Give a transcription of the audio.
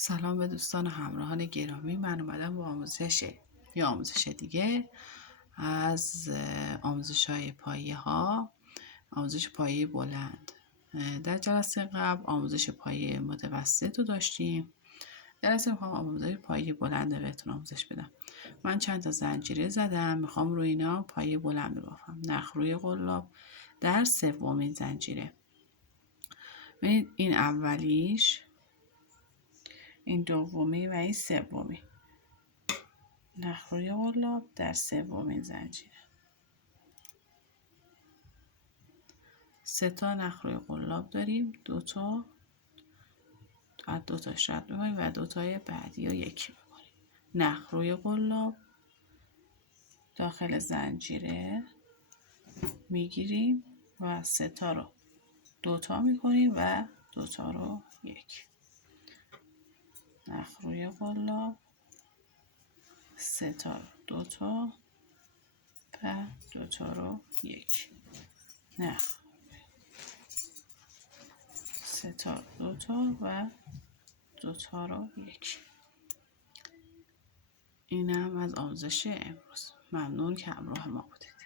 سلام به دوستان و همراهان گرامی. من اومدم با آموزش دیگه از آموزش های پایه ها، آموزش پایه بلند. در جلسه قبل آموزش پایه متوسط رو داشتیم. جلسه میخوام آموزش پایه بلند بهتون آموزش بدم. من چند تا زنجیره زدم، میخوام روی اینا پایه بلند ببافم. نخ روی قلاب در سومین زنجیره. ببینید این اولیش، این دومی و این سومی. نخ روی قلاب در سومین زنجیره. 3 تا نخ روی قلاب داریم، 2 تا و 2 تاش رد می‌کنیم و 2 تای بعدی رو یکی می‌کنیم. نخ روی قلاب داخل زنجیره میگیریم و 3 تا رو 2 تا می‌کنیم و 2 تا رو یک. نخ روی قلاب 3 تا رو 2 تا و 2 تا رو یک. نخ 3 تا 2 تا و 2 تا رو یک. اینم از آموزش امروز. ممنون که همراه ما بودید.